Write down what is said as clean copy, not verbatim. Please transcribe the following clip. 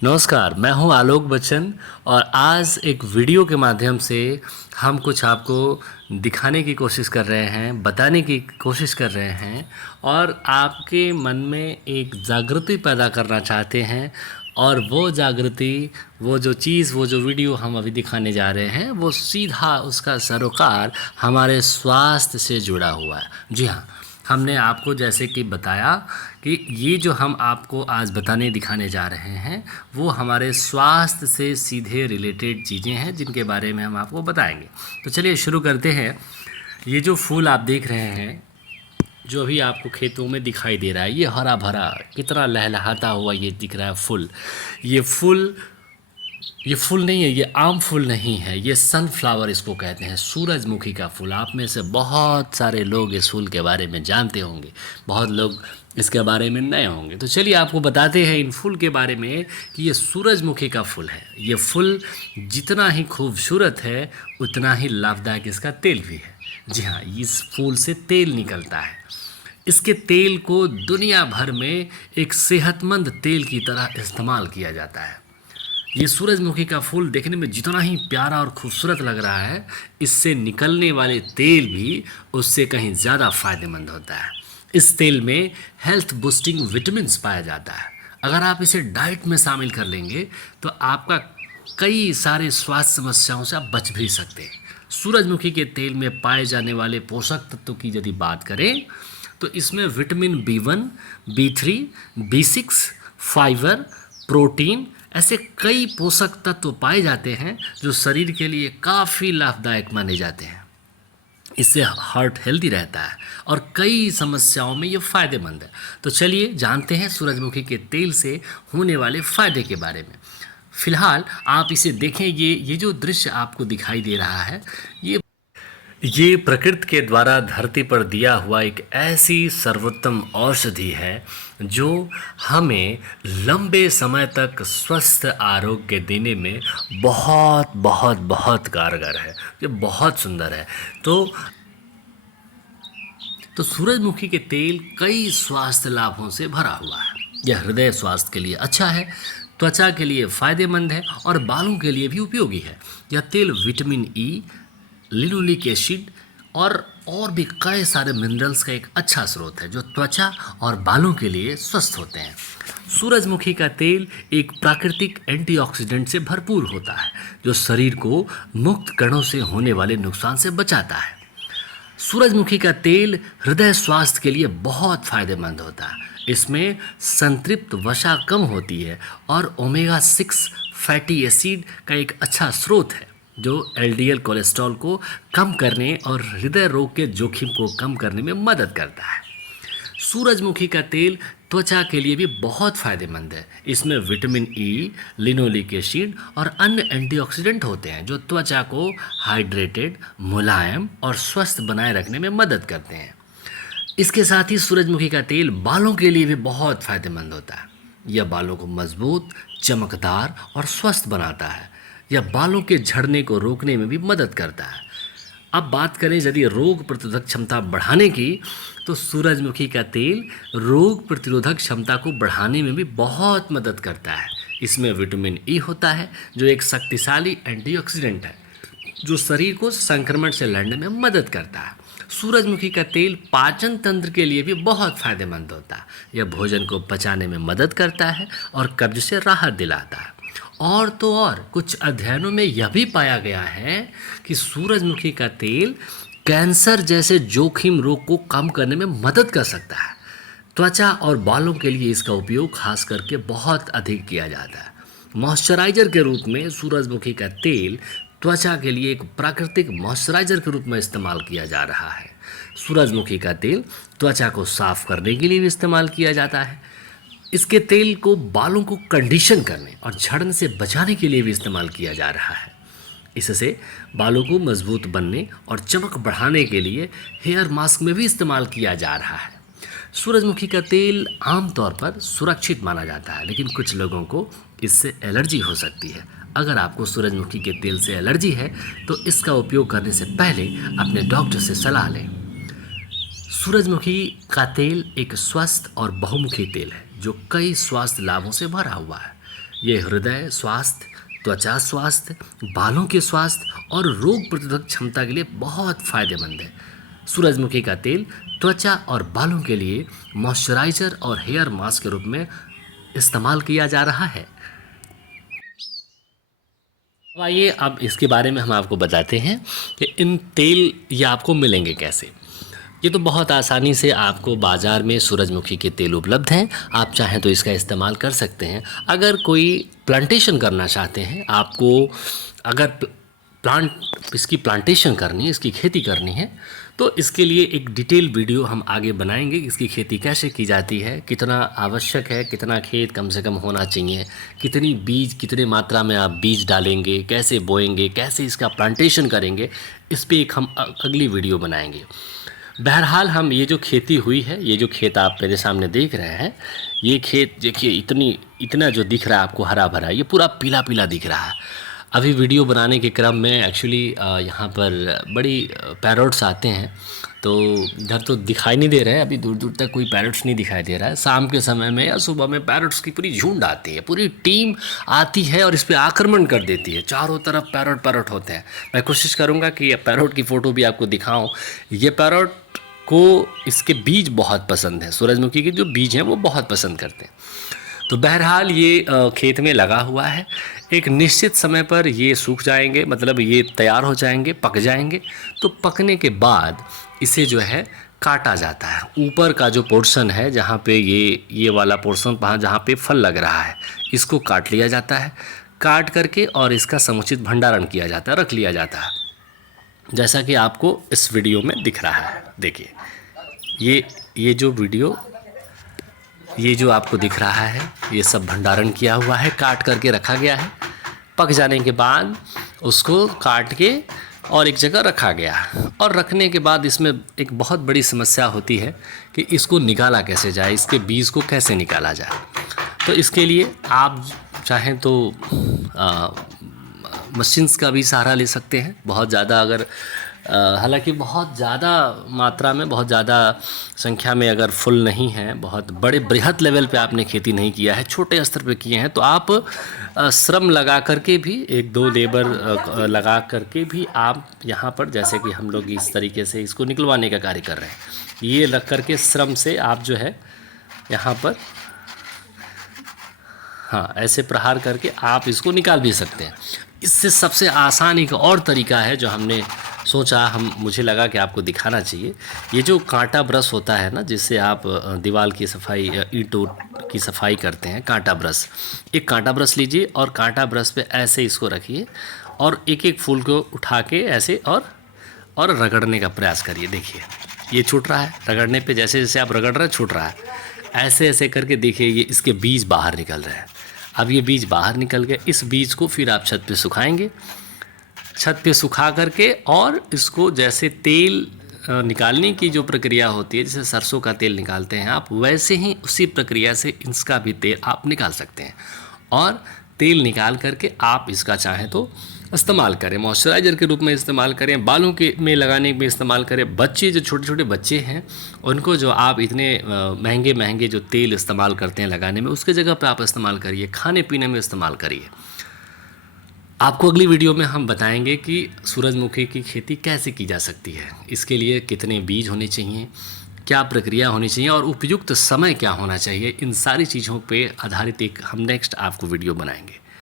नमस्कार, मैं हूं आलोक बच्चन और आज एक वीडियो के माध्यम से हम कुछ आपको दिखाने की कोशिश कर रहे हैं, बताने की कोशिश कर रहे हैं और आपके मन में एक जागृति पैदा करना चाहते हैं। और वो जागृति, वो जो चीज़, वो जो वीडियो हम अभी दिखाने जा रहे हैं, वो सीधा उसका सरोकार हमारे स्वास्थ्य से जुड़ा हुआ है। जी हाँ, हमने आपको जैसे कि बताया कि ये जो हम आपको आज बताने दिखाने जा रहे हैं वो हमारे स्वास्थ्य से सीधे रिलेटेड चीज़ें हैं जिनके बारे में हम आपको बताएंगे। तो चलिए शुरू करते हैं। ये जो फूल आप देख रहे हैं, जो अभी आपको खेतों में दिखाई दे रहा है, ये हरा भरा कितना लहलहाता हुआ ये दिख रहा है फूल। ये फूल ये फूल नहीं है, ये आम फूल नहीं है, ये सनफ्लावर इसको कहते हैं, सूरजमुखी का फूल। आप में से बहुत सारे लोग इस फूल के बारे में जानते होंगे, बहुत लोग इसके बारे में नए होंगे। तो चलिए आपको बताते हैं इन फूल के बारे में कि ये सूरजमुखी का फूल है। ये फूल जितना ही खूबसूरत है उतना ही लाभदायक इसका तेल भी है। जी हाँ, इस फूल से तेल निकलता है। इसके तेल को दुनिया भर में एक सेहतमंद तेल की तरह इस्तेमाल किया जाता है। ये सूरजमुखी का फूल देखने में जितना ही प्यारा और खूबसूरत लग रहा है, इससे निकलने वाले तेल भी उससे कहीं ज़्यादा फायदेमंद होता है। इस तेल में हेल्थ बूस्टिंग विटामिन्स पाया जाता है। अगर आप इसे डाइट में शामिल कर लेंगे तो आपका कई सारे स्वास्थ्य समस्याओं से आप बच भी सकते हैं। सूरजमुखी के तेल में पाए जाने वाले पोषक तत्वों की यदि बात करें तो इसमें vitamin B1, B3, B6, fibre, protein, ऐसे कई पोषक तत्व पाए जाते हैं जो शरीर के लिए काफ़ी लाभदायक माने जाते हैं। इससे हार्ट हेल्दी रहता है और कई समस्याओं में ये फ़ायदेमंद है। तो चलिए जानते हैं सूरजमुखी के तेल से होने वाले फ़ायदे के बारे में। फिलहाल आप इसे देखें, ये जो दृश्य आपको दिखाई दे रहा है, ये प्रकृति के द्वारा धरती पर दिया हुआ एक ऐसी सर्वोत्तम औषधि है जो हमें लंबे समय तक स्वस्थ आरोग्य देने में बहुत बहुत बहुत कारगर है। ये बहुत सुंदर है। तो सूरजमुखी के तेल कई स्वास्थ्य लाभों से भरा हुआ है। यह हृदय स्वास्थ्य के लिए अच्छा है, त्वचा के लिए फायदेमंद है और बालों के लिए भी उपयोगी है। यह तेल विटामिन ई, लिनोलिक एसिड और भी कई सारे मिनरल्स का एक अच्छा स्रोत है जो त्वचा और बालों के लिए स्वस्थ होते हैं। सूरजमुखी का तेल एक प्राकृतिक एंटीऑक्सीडेंट से भरपूर होता है जो शरीर को मुक्त कणों से होने वाले नुकसान से बचाता है। सूरजमुखी का तेल हृदय स्वास्थ्य के लिए बहुत फायदेमंद होता है। इसमें संतृप्त वसा कम होती है और ओमेगा 6 फैटी एसिड का एक अच्छा स्रोत है जो एलडीएल कोलेस्ट्रॉल को कम करने और हृदय रोग के जोखिम को कम करने में मदद करता है। सूरजमुखी का तेल त्वचा के लिए भी बहुत फायदेमंद है। इसमें विटामिन ई, लिनोलिक एसिड और अन्य एंटीऑक्सीडेंट होते हैं जो त्वचा को हाइड्रेटेड, मुलायम और स्वस्थ बनाए रखने में मदद करते हैं। इसके साथ ही सूरजमुखी का तेल बालों के लिए भी बहुत फायदेमंद होता है। यह बालों को मजबूत, चमकदार और स्वस्थ बनाता है। यह बालों के झड़ने को रोकने में भी मदद करता है। अब बात करें यदि रोग प्रतिरोधक क्षमता बढ़ाने की, तो सूरजमुखी का तेल रोग प्रतिरोधक क्षमता को बढ़ाने में भी बहुत मदद करता है। इसमें विटामिन ई होता है जो एक शक्तिशाली एंटीऑक्सीडेंट है जो शरीर को संक्रमण से लड़ने में मदद करता है। सूरजमुखी का तेल पाचन तंत्र के लिए भी बहुत फायदेमंद होता है। यह भोजन को पचाने में मदद करता है और कब्ज से राहत दिलाता है। और तो और कुछ अध्ययनों में यह भी पाया गया है कि सूरजमुखी का तेल कैंसर जैसे जोखिम रोग को कम करने में मदद कर सकता है। त्वचा और बालों के लिए इसका उपयोग खास करके बहुत अधिक किया जाता है। मॉइस्चराइजर के रूप में सूरजमुखी का तेल त्वचा के लिए एक प्राकृतिक मॉइस्चराइजर के रूप में इस्तेमाल किया जा रहा है। सूरजमुखी का तेल त्वचा को साफ करने के लिए भी इस्तेमाल किया जाता है। इसके तेल को बालों को कंडीशन करने और झड़ने से बचाने के लिए भी इस्तेमाल किया जा रहा है। इससे बालों को मजबूत बनने और चमक बढ़ाने के लिए हेयर मास्क में भी इस्तेमाल किया जा रहा है। सूरजमुखी का तेल आमतौर पर सुरक्षित माना जाता है, लेकिन कुछ लोगों को इससे एलर्जी हो सकती है। अगर आपको सूरजमुखी के तेल से एलर्जी है तो इसका उपयोग करने से पहले अपने डॉक्टर से सलाह लें। सूरजमुखी का तेल एक स्वस्थ और बहुमुखी तेल है जो कई स्वास्थ्य लाभों से भरा हुआ है। ये हृदय स्वास्थ्य, त्वचा स्वास्थ्य, बालों के स्वास्थ्य और रोग प्रतिरोधक क्षमता के लिए बहुत फायदेमंद है। सूरजमुखी का तेल त्वचा और बालों के लिए मॉइस्चराइजर और हेयर मास्क के रूप में इस्तेमाल किया जा रहा है। अब आइए अब इसके बारे में हम आपको बताते हैं कि इन तेल ये आपको मिलेंगे कैसे। ये तो बहुत आसानी से आपको बाज़ार में सूरजमुखी के तेल उपलब्ध हैं। आप चाहें तो इसका इस्तेमाल कर सकते हैं। अगर कोई प्लांटेशन करना चाहते हैं, आपको अगर इसकी प्लांटेशन करनी है, इसकी खेती करनी है, तो इसके लिए एक डिटेल वीडियो हम आगे बनाएंगे। इसकी खेती कैसे की जाती है, कितना आवश्यक है, कितना खेत कम से कम होना चाहिए, कितनी बीज, कितने मात्रा में आप बीज डालेंगे, कैसे बोएंगे, कैसे इसका प्लांटेशन करेंगे, इस पर एक हम अगली वीडियो बनाएंगे। बहरहाल हम ये जो खेती हुई है, ये जो खेत आप मेरे सामने देख रहे हैं, ये खेत देखिए इतना जो दिख रहा है आपको हरा भरा, ये पूरा पीला पीला दिख रहा है। अभी वीडियो बनाने के क्रम में एक्चुअली यहाँ पर बड़ी पैरोट्स आते हैं, तो इधर तो दिखाई नहीं दे रहे हैं, अभी दूर दूर तक कोई पैरोट्स नहीं दिखाई दे रहा है। शाम के समय में या सुबह में पैरोट्स की पूरी झुंड आती है, पूरी टीम आती है और इस पर आक्रमण कर देती है। चारों तरफ पैरोट होते हैं। मैं कोशिश करूँगा कि ये पैरोट की फ़ोटो भी आपको दिखाऊँ। ये पैरोट को इसके बीज बहुत पसंद है, सूरजमुखी के जो बीज हैं वो बहुत पसंद करते हैं। तो बहरहाल ये खेत में लगा हुआ है। एक निश्चित समय पर ये सूख जाएंगे, मतलब ये तैयार हो जाएंगे, पक जाएंगे। तो पकने के बाद इसे जो है काटा जाता है। ऊपर का जो पोर्शन है, जहाँ पे ये वाला पोर्शन जहाँ पे फल लग रहा है, इसको काट लिया जाता है। काट करके और इसका समुचित भंडारण किया जाता है, रख लिया जाता है, जैसा कि आपको इस वीडियो में दिख रहा है। देखिए ये जो वीडियो, ये जो आपको दिख रहा है, ये सब भंडारण किया हुआ है, काट करके रखा गया है। पक जाने के बाद उसको काट के और एक जगह रखा गया। और रखने के बाद इसमें एक बहुत बड़ी समस्या होती है कि इसको निकाला कैसे जाए, इसके बीज को कैसे निकाला जाए। तो इसके लिए आप चाहें तो मशीन्स का भी सहारा ले सकते हैं। बहुत ज़्यादा अगर हालांकि बहुत ज़्यादा मात्रा में, बहुत ज़्यादा संख्या में अगर फुल नहीं है, बहुत बड़े बृहद लेवल पे आपने खेती नहीं किया है, छोटे स्तर पे किए हैं, तो आप श्रम लगा करके भी, एक दो लेबर लगा करके भी आप यहाँ पर, जैसे कि हम लोग इस तरीके से इसको निकलवाने का कार्य कर रहे हैं, ये रख करके श्रम से आप जो है यहाँ पर हाँ ऐसे प्रहार करके आप इसको निकाल भी सकते हैं। इससे सबसे आसान एक और तरीका है जो हमने सोचा, मुझे लगा कि आपको दिखाना चाहिए। ये जो कांटा ब्रश होता है ना, जिससे आप दीवार की सफाई, ईंटों की सफाई करते हैं, कांटा ब्रश, एक कांटा ब्रश लीजिए और कांटा ब्रश पे ऐसे इसको रखिए और एक एक फूल को उठा के ऐसे और रगड़ने का प्रयास करिए। देखिए ये छूट रहा है, रगड़ने पे जैसे जैसे आप रगड़ रहे हैं छूट रहा है। ऐसे ऐसे करके देखिए ये इसके बीज बाहर निकल रहे हैं। अब ये बीज बाहर निकल गए, इस बीज को फिर आप छत पे सुखाएंगे। छत पे सुखा करके और इसको जैसे तेल निकालने की जो प्रक्रिया होती है, जैसे सरसों का तेल निकालते हैं आप, वैसे ही उसी प्रक्रिया से इसका भी तेल आप निकाल सकते हैं। और तेल निकाल करके आप इसका चाहें तो इस्तेमाल करें, मॉइस्चराइज़र के रूप में इस्तेमाल करें, बालों के में लगाने में इस्तेमाल करें। बच्चे जो छोटे छोटे बच्चे हैं उनको जो आप इतने महंगे महंगे जो तेल इस्तेमाल करते हैं लगाने में, उसके जगह पे आप इस्तेमाल करिए, खाने पीने में इस्तेमाल करिए। आपको अगली वीडियो में हम बताएंगे कि सूरजमुखी की खेती कैसे की जा सकती है, इसके लिए कितने बीज होने चाहिए, क्या प्रक्रिया होनी चाहिए और उपयुक्त समय क्या होना चाहिए। इन सारी चीज़ों पे आधारित एक हम नेक्स्ट आपको वीडियो बनाएंगे।